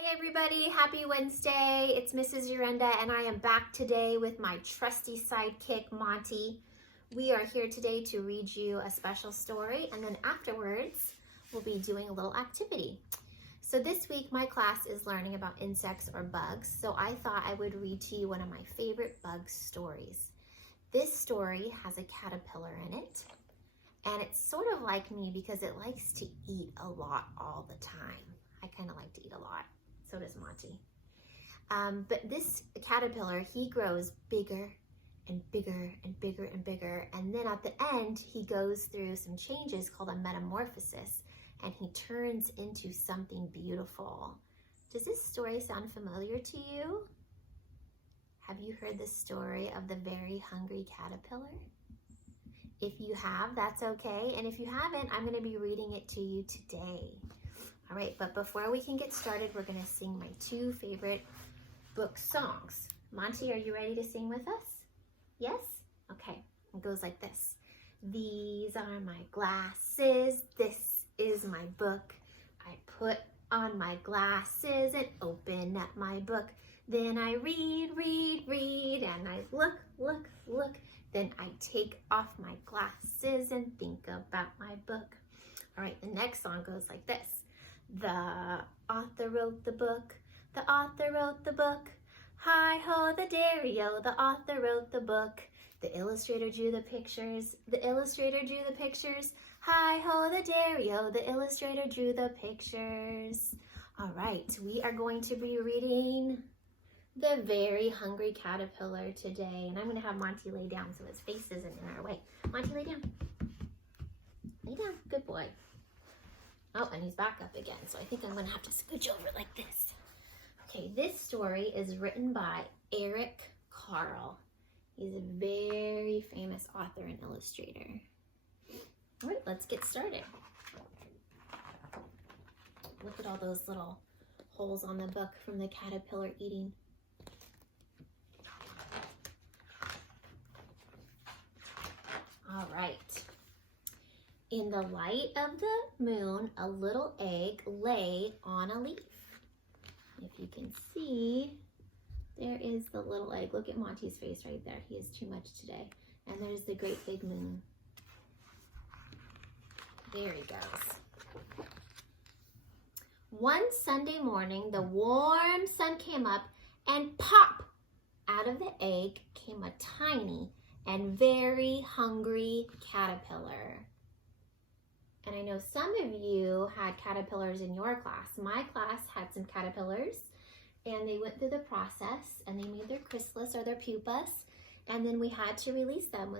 Hi everybody, happy Wednesday. It's Mrs. Urenda and I am back today with my trusty sidekick, Monty. We are here today to read you a special story and then afterwards we'll be doing a little activity. So this week my class is learning about insects or bugs, so I thought I would read to you one of my favorite bug stories. This story has a caterpillar in it and it's sort of like me because it likes to eat a lot all the time. I kind of like to eat a lot. So does Monty. But this caterpillar, he grows bigger and bigger and bigger and bigger. And then at the end, he goes through some changes called a metamorphosis. And he turns into something beautiful. Does this story sound familiar to you? Have you heard the story of the very hungry caterpillar? If you have, that's okay. And if you haven't, I'm going to be reading it to you today. All right, but before we can get started, we're gonna sing my two favorite book songs. Monty, are you ready to sing with us? Yes? Okay, it goes like this. These are my glasses, this is my book. I put on my glasses and open up my book. Then I read, read, read, and I look, look, look. Then I take off my glasses and think about my book. All right, the next song goes like this. The author wrote the book, the author wrote the book. Hi-ho, the dairy-o, the author wrote the book. The illustrator drew the pictures, the illustrator drew the pictures. Hi-ho, the dairy-o, the illustrator drew the pictures. All right, we are going to be reading The Very Hungry Caterpillar today. And I'm going to have Monty lay down so his face isn't in our way. Monty, lay down. Lay down, good boy. Oh, and he's back up again, so I think I'm going to have to scooch over like this. Okay, this story is written by Eric Carle. He's a very famous author and illustrator. All right, let's get started. Look at all those little holes on the book from the caterpillar eating. All right. In the light of the moon, a little egg lay on a leaf. If you can see, there is the little egg. Look at Monty's face right there. He is too much today. And there's the great big moon. There he goes. One Sunday morning, the warm sun came up and pop! Out of the egg came a tiny and very hungry caterpillar. And I know some of you had caterpillars in your class. My class had some caterpillars and they went through the process and they made their chrysalis or their pupas, and then we had to release them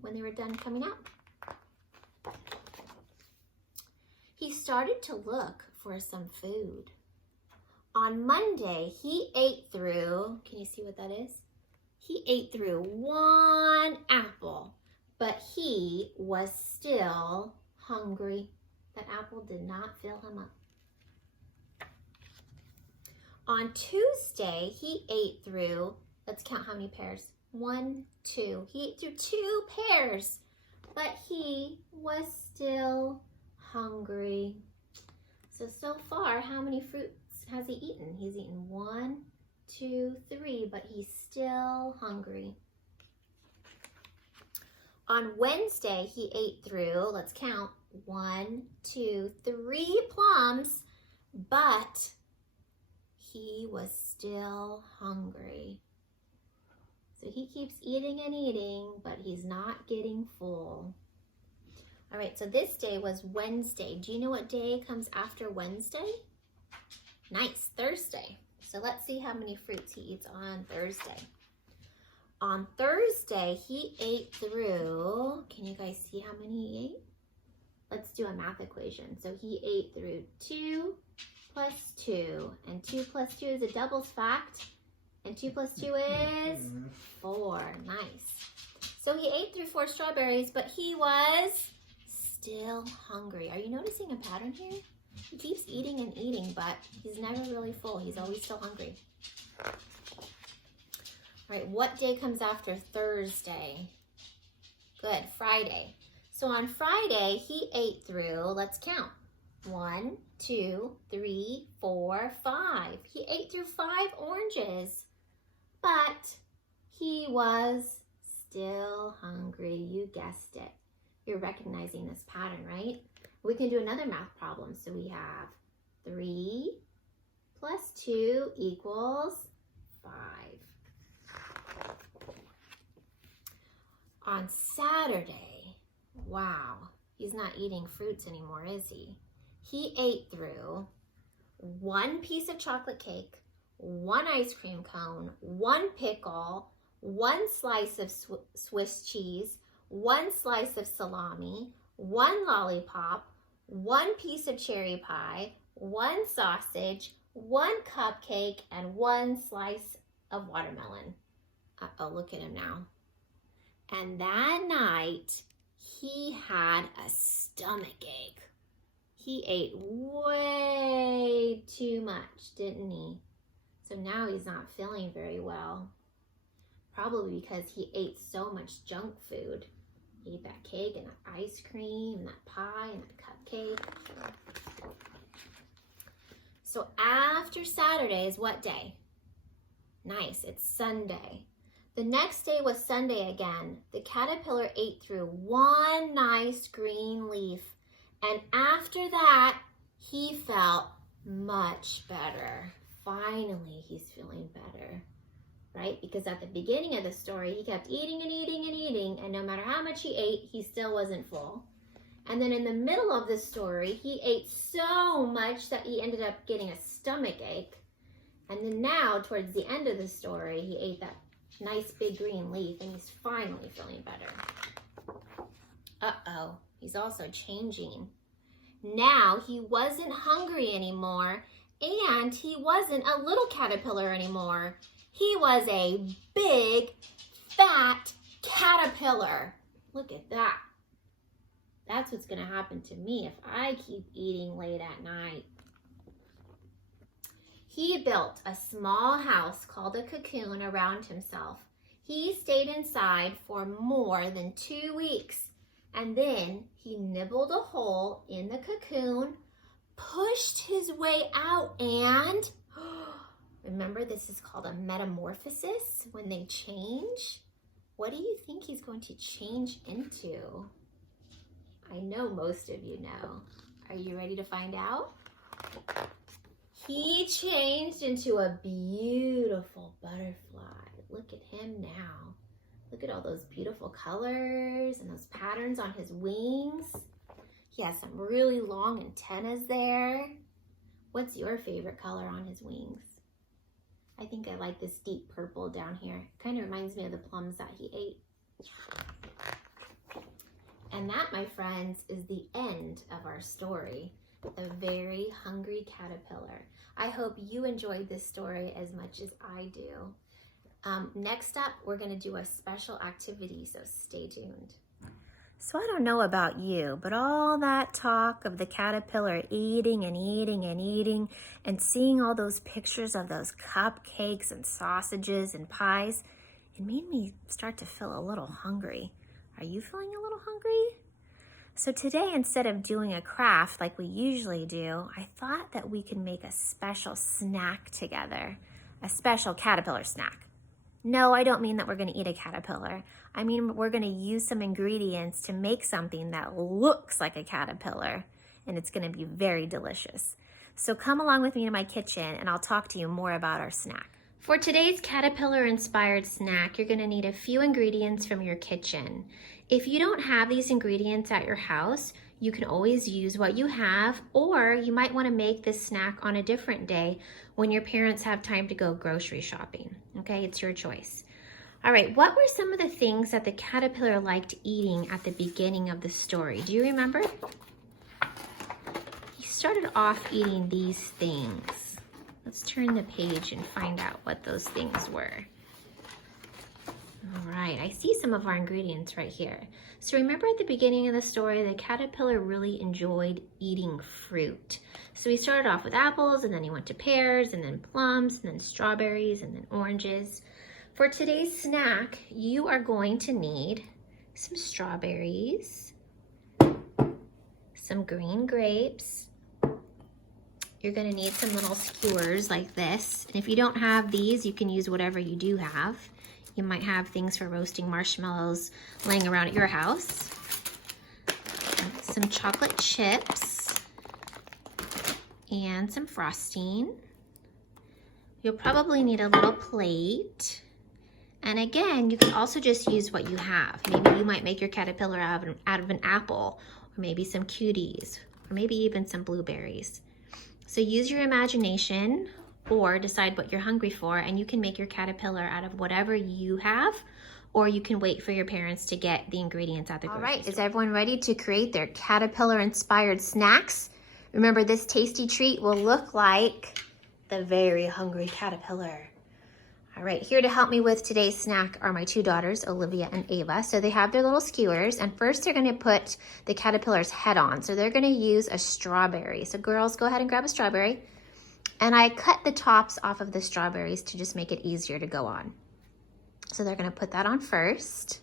when they were done coming out. He started to look for some food. On Monday, he ate through, can you see what that is? He ate through one apple, but he was still hungry. That apple did not fill him up. On Tuesday, he ate through, let's count how many pears. 1, 2. He ate through 2 pears, but he was still hungry. So far, how many fruits has he eaten? He's eaten 1, 2, 3, but he's still hungry. On Wednesday, he ate through, let's count, 1, 2, 3 plums, but he was still hungry. So he keeps eating and eating, but he's not getting full. All right, so this day was Wednesday. Do you know what day comes after Wednesday? Nice, Thursday. So let's see how many fruits he eats on Thursday. On Thursday, he ate through, can you guys see how many he ate? Let's do a math equation. So he ate through 2 plus 2, and 2 plus 2 is a doubles fact, and 2 plus 2 is 4. Nice. So he ate through 4 strawberries, but he was still hungry. Are you noticing a pattern here? He keeps eating and eating, but he's never really full. He's always still hungry. All right, what day comes after Thursday? Good, Friday. So on Friday, he ate through, let's count, 1, 2, 3, 4, 5. He ate through 5 oranges, but he was still hungry. You guessed it. You're recognizing this pattern, right? We can do another math problem. So we have 3 plus 2 equals 5. On Saturday, wow, he's not eating fruits anymore, is he? He ate through 1 piece of chocolate cake, 1 ice cream cone, 1 pickle, 1 slice of Swiss cheese, 1 slice of salami, 1 lollipop, 1 piece of cherry pie, 1 sausage, 1 cupcake, and 1 slice of watermelon. Uh-oh, look at him now. And that night, he had a stomachache. He ate way too much, didn't he? So now he's not feeling very well. Probably because he ate so much junk food. He ate that cake and that ice cream and that pie and that cupcake. So after Saturday is what day? Nice, it's Sunday. The next day was Sunday again. The caterpillar ate through 1 nice green leaf. And after that, he felt much better. Finally, he's feeling better, right? Because at the beginning of the story, he kept eating and eating and eating, and no matter how much he ate, he still wasn't full. And then in the middle of the story, he ate so much that he ended up getting a stomach ache. And then now, towards the end of the story, he ate that nice big green leaf, and he's finally feeling better. Uh-oh, he's also changing. Now he wasn't hungry anymore, and he wasn't a little caterpillar anymore. He was a big, fat caterpillar. Look at that. That's what's going to happen to me if I keep eating late at night. He built a small house called a cocoon around himself. He stayed inside for more than 2 weeks, and then he nibbled a hole in the cocoon, pushed his way out, and remember, this is called a metamorphosis, when they change. What do you think he's going to change into? I know most of you know. Are you ready to find out? He changed into a beautiful butterfly. Look at him now. Look at all those beautiful colors and those patterns on his wings. He has some really long antennas there. What's your favorite color on his wings? I think I like this deep purple down here. Kind of reminds me of the plums that he ate. And that, my friends, is the end of our story. The very hungry caterpillar. I hope you enjoyed this story as much as I do. Next up, we're going to do a special activity, so stay tuned. So I don't know about you, but all that talk of the caterpillar eating and eating and eating and seeing all those pictures of those cupcakes and sausages and pies, it made me start to feel a little hungry. Are you feeling a little hungry? So today, instead of doing a craft like we usually do, I thought that we could make a special snack together, a special caterpillar snack. No, I don't mean that we're going to eat a caterpillar. I mean we're going to use some ingredients to make something that looks like a caterpillar, and it's going to be very delicious. So come along with me to my kitchen, and I'll talk to you more about our snack. For today's caterpillar-inspired snack, you're going to need a few ingredients from your kitchen. If you don't have these ingredients at your house, you can always use what you have, or you might want to make this snack on a different day when your parents have time to go grocery shopping. Okay, it's your choice. All right, what were some of the things that the caterpillar liked eating at the beginning of the story? Do you remember? He started off eating these things. Let's turn the page and find out what those things were. All right, I see some of our ingredients right here. So remember at the beginning of the story, the caterpillar really enjoyed eating fruit. So he started off with apples, and then he went to pears, and then plums, and then strawberries, and then oranges. For today's snack, you are going to need some strawberries, some green grapes, you're going to need some little skewers like this. And if you don't have these, you can use whatever you do have. You might have things for roasting marshmallows laying around at your house. Some chocolate chips and some frosting. You'll probably need a little plate. And again, you can also just use what you have. Maybe you might make your caterpillar out of an apple, or maybe some cuties, or maybe even some blueberries. So use your imagination or decide what you're hungry for, and you can make your caterpillar out of whatever you have, or you can wait for your parents to get the ingredients at the grocery store. All right, is everyone ready to create their caterpillar-inspired snacks? Remember, this tasty treat will look like the very hungry caterpillar. All right, here to help me with today's snack are my two daughters, Olivia and Ava. So they have their little skewers, and first they're gonna put the caterpillar's head on. So they're gonna use a strawberry. So girls, go ahead and grab a strawberry. And I cut the tops off of the strawberries to just make it easier to go on. So they're gonna put that on first.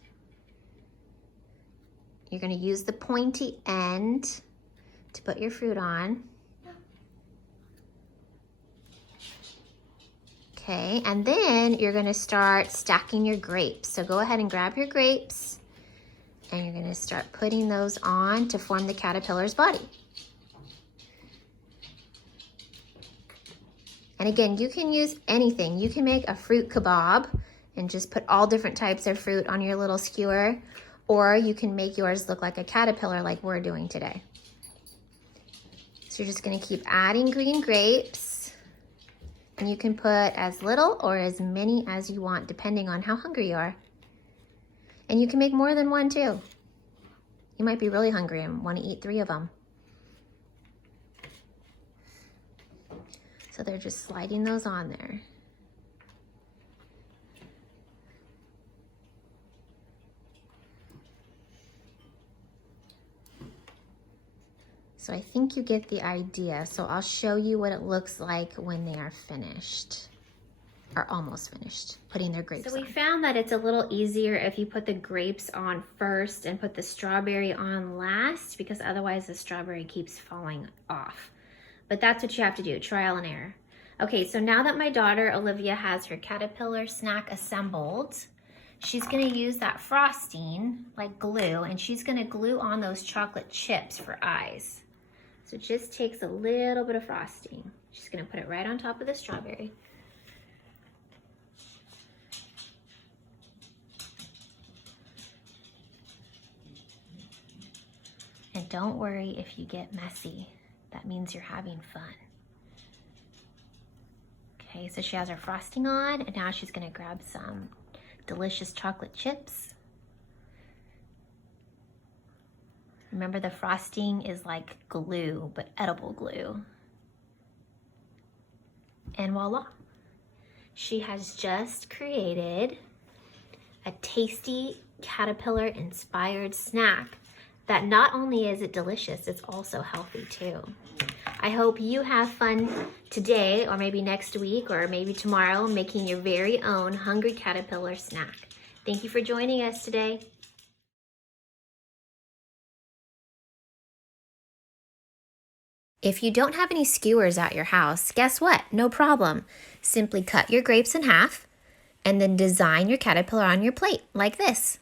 You're gonna use the pointy end to put your fruit on. Okay, and then you're gonna start stacking your grapes. So go ahead and grab your grapes, and you're gonna start putting those on to form the caterpillar's body. And again, you can use anything. You can make a fruit kebab and just put all different types of fruit on your little skewer, or you can make yours look like a caterpillar like we're doing today. So you're just gonna keep adding green grapes, and you can put as little or as many as you want depending on how hungry you are. And you can make more than one too. You might be really hungry and want to eat 3 of them. So they're just sliding those on there. So I think you get the idea. So I'll show you what it looks like when they are finished, or almost finished, putting their grapes on. So we found that it's a little easier if you put the grapes on first and put the strawberry on last, because otherwise the strawberry keeps falling off. But that's what you have to do, trial and error. Okay, so now that my daughter Olivia has her caterpillar snack assembled, she's gonna use that frosting like glue, and she's gonna glue on those chocolate chips for eyes. So it just takes a little bit of frosting. She's gonna put it right on top of the strawberry. And don't worry if you get messy. That means you're having fun. Okay, so she has her frosting on, and now she's gonna grab some delicious chocolate chips. Remember, the frosting is like glue, but edible glue. And voila, she has just created a tasty caterpillar-inspired snack that not only is it delicious, it's also healthy too. I hope you have fun today, or maybe next week, or maybe tomorrow, making your very own hungry caterpillar snack. Thank you for joining us today. If you don't have any skewers at your house, guess what? No problem. Simply cut your grapes in half and then design your caterpillar on your plate like this.